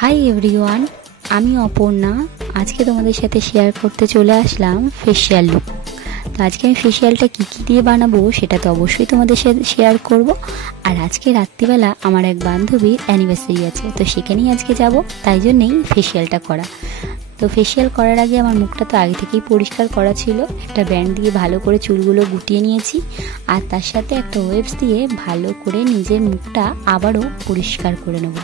Hi everyone, আমি অপর্ণা। আজকে তোমাদের সাথে শেয়ার করতে চলে আসলাম ফেসিয়াল লুক। তো আজকে আমি ফেসিয়ালটা কী দিয়ে বানাবো সেটা তো অবশ্যই তোমাদের সাথে শেয়ার করব। আর আজকে রাত্রিবেলা আমার এক বান্ধবীর অ্যানিভার্সারি আছে, তো সেখানেই আজকে যাব, তাই জন্যেই ফেসিয়ালটা করা। তো ফেসিয়াল করার আগে আমার মুখটা তো আগে থেকেই পরিষ্কার করা ছিল। একটা ব্যান্ড দিয়ে ভালো করে চুলগুলো গুটিয়ে নিয়েছি, আর তার সাথে একটা ওয়েবস দিয়ে ভালো করে নিজের মুখটা আবারও পরিষ্কার করে নেব।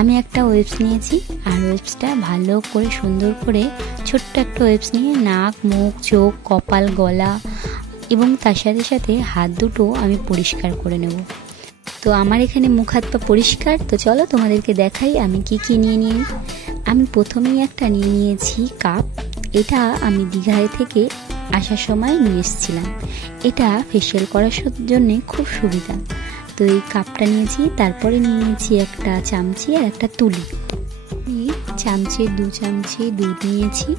আমি একটা ওয়েবস নিয়েছি, আর ওয়েবসটা ভালো করে সুন্দর করে ছোট্ট একটা ওয়েবস নিয়ে নাক, মুখ, চোখ, কপাল, গলা এবং তার সাথে সাথে হাত দুটো আমি পরিষ্কার করে নেব। তো আমার এখানে মুখ হাত পা পরিষ্কার। তো চলো তোমাদেরকে দেখাই আমি কি নিয়ে আমি প্রথমেই একটা নিয়ে নিয়েছি কাপ। এটা আমি দীঘায় থেকে আসার সময় নিয়ে এসেছিলাম। এটা ফেসিয়াল করার জন্যে খুব সুবিধা। তো এই কাপটা নিয়েছি, তারপরে নিয়ে নিয়েছি একটা চামচি আর একটা তুলি। আমি চামচের 2 চামচি দুধ নিয়েছি,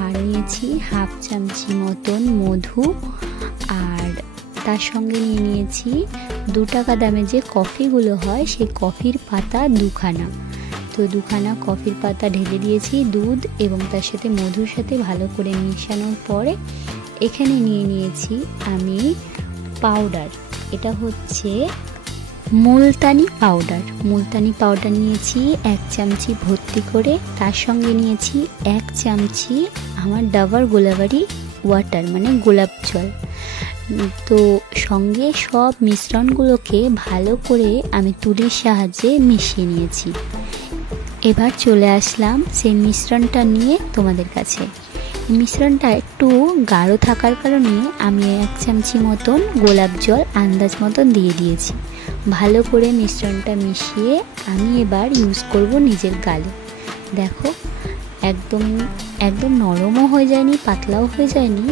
আর নিয়েছি হাফ চামচি মতন মধু, আর তার সঙ্গে নিয়ে নিয়েছি 2 টাকা দামের যে কফিগুলো হয় সেই কফির পাতা 2খানা। তো 2খানা কফির পাতা ঢেলে দিয়েছি দুধ এবং তার সাথে মধুর সাথে ভালো করে মিশানোর পরে এখানে নিয়ে নিয়েছি আমি পাউডার। এটা হচ্ছে মুলতানি পাউডার নিয়েছি 1 চামচি ভর্তি করে। তার সঙ্গে নিয়েছি 1 চামচি আমার ডাবর গোলাবারি ওয়াটার মানে গোলাপ জল। তো সঙ্গে সব মিশ্রণগুলোকে ভালো করে আমি তুলির সাহায্যে মিশিয়ে নিয়েছি। এবার চলে আসলাম সেই মিশ্রণটা নিয়ে তোমাদের কাছে। মিশ্রণটা একটু গাঢ় থাকার কারণে আমি 1 চামচি মতন গোলাপ জল আন্দাজ মতন দিয়ে দিয়েছি। ভালো করে মিশ্রণটা মিশিয়ে আমি এবার ইউজ করব নিজের গালে। দেখো একদম নরমও হয়ে যায়নি, পাতলাও হয়ে যায়নি,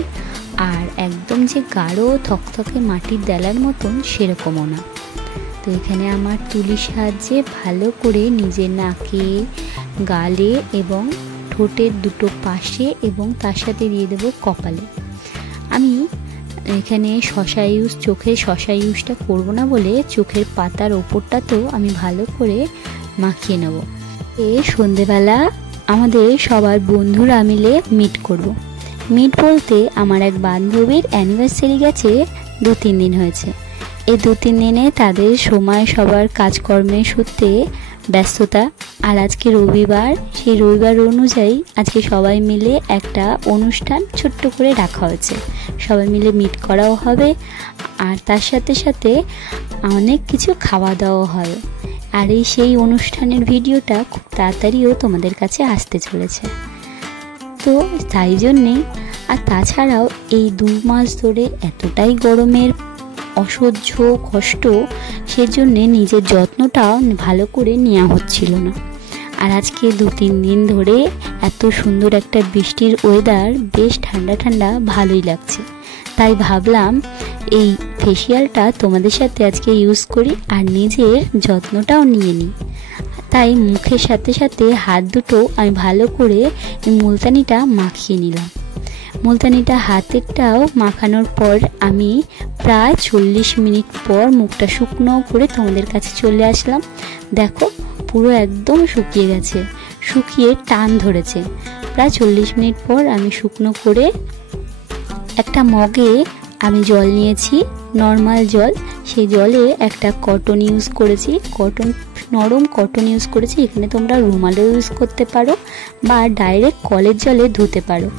আর একদম যে গাঢ় থকথকে মাটির দেলার মতন সেরকমও না। তো এখানে আমার তুলির সাহায্যে ভালো করে নিজের নাকে, গালে এবং ঠোঁটের দুটো পাশে এবং তার সাথে দিয়ে দেবো কপালে। আমি এখানে চোখের শশা ইউজটা করবো না বলে চোখের পাতার ওপরটাতেও আমি ভালো করে মাখিয়ে নেব। সন্ধেবেলা আমাদের সবার বন্ধুরা মিলে মিট করব। মিট বলতে আমার এক বান্ধবীর অ্যানিভার্সারি গেছে 2-3 দিন হয়েছে। এই 2-3 দিনে তাদের সময় সবার কাজকর্মের সূত্রে ব্যস্ততা, আর আজকে রবিবার, সেই রবিবার অনুযায়ী আজকে সবাই মিলে একটা অনুষ্ঠান ছোট্ট করে রাখা হয়েছে। সবাই মিলে মিট করাও হবে, আর তার সাথে সাথে অনেক কিছু খাওয়া দাওয়া হবে। আর সেই অনুষ্ঠানের ভিডিওটা খুব তাড়াতাড়িও তোমাদের কাছে আসতে চলেছে। তো তাই জন্যে, আর তাছাড়াও এই 2 মাস ধরে এতটাই গরমের অসহ্য কষ্ট, সেজন্যে নিজের যত্নটাও ভালো করে নেওয়া হচ্ছিল না। আর আজকে 2-3 দিন ধরে এত সুন্দর একটা বৃষ্টির ওয়েদার, বেশ ঠান্ডা ঠান্ডা ভালোই লাগছে। তাই ভাবলাম এই ফেসিয়ালটা তোমাদের সাথে আজকে ইউজ করি আর নিজের যত্নটাও নিয়ে নিই। তাই মুখের সাথে সাথে হাত দুটো আমি ভালো করে এই মুলতানিটা মাখিয়ে নিলাম। মুলতানিটা হাতেরটাও মাখানোর পর আমি প্রায় 40 মিনিট পর মুখটা শুকনো করে তোমাদের কাছে চলে আসলাম। দেখো পুরো একদম শুকিয়ে গেছে, শুকিয়ে টান ধরেছে। প্রায় 40 মিনিট পর আমি শুকনো করে একটা মগে আমি জল নিয়েছি, নর্মাল জল। সেই জলে একটা কটন ইউজ করেছি, নরম কটন ইউজ করেছি। এখানে তোমরা রুমালও ইউজ করতে পারো বা ডাইরেক্ট কলের জলে ধুতে পারো।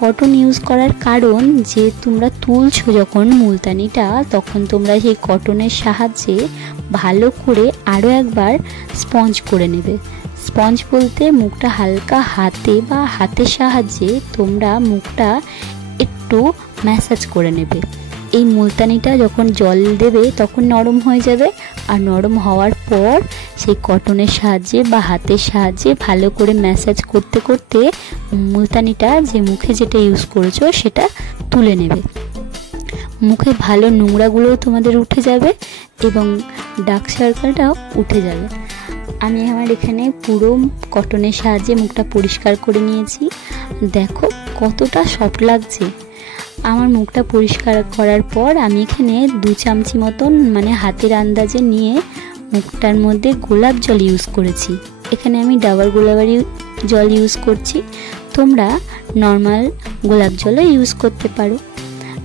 কটন ইউজ করার কারণ, যে তোমরা তুলছো যখন মুলতানিটা, তখন তোমরা সেই কটনের সাহায্যে ভালো করে আরও একবার স্পঞ্জ করে নেবে। স্পঞ্জ বলতে মুখটা হালকা হাতে বা হাতের সাহায্যে তোমরা মুখটা একটু ম্যাসাজ করে নেবে। এই মুলতানিটা যখন জল দেবে তখন নরম হয়ে যাবে, আর নরম হওয়ার পর সেই কটনের সাহায্যে বা হাতের সাহায্যে ভালো করে ম্যাসাজ করতে করতে মুলতানিটা যে মুখে যেটা ইউজ করেছো সেটা তুলে নেবে। মুখে ভালো নোংরাগুলোও তোমাদের উঠে যাবে এবং ডার্ক সার্কেলটাও উঠে যাবে। আমি আমার এখানে পুরো কটনের সাহায্যে মুখটা পরিষ্কার করে নিয়েছি। দেখো কতটা সফট লাগছে। আমার মুখটা পরিষ্কার করার পর আমি এখানে 2 চামচি মতন মানে হাতের আন্দাজে নিয়ে মুখটার মধ্যে গোলাপ জল ইউজ করেছি। এখানে আমি ডাবর গোলাবারি জল ইউজ করছি, তোমরা নর্মাল গোলাপ জলও ইউজ করতে পারো।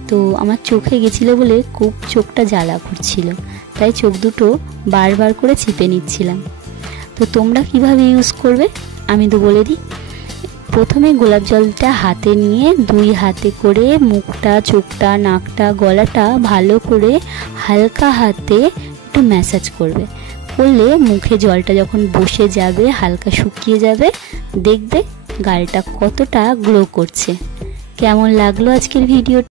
তো আমার চোখে গেছিলো বলে খুব চোখটা জ্বালা করছিল, তাই চোখ দুটো বারবার করে চিপে নিচ্ছিলাম। তো তোমরা কিভাবে ইউজ করবে আমি তো বলে দিই। প্রথমে গোলাপ জলটা হাতে নিয়ে 2 হাতে করে মুখটা, চোখটা, নাকটা, গলাটা ভালো করে হালকা হাতে একটু ম্যাসাজ করবে। করলে মুখে জলটা যখন বসে যাবে, হালকা শুকিয়ে যাবে, দেখবে গালটা কতটা গ্লো করছে। কেমন লাগলো আজকের ভিডিও?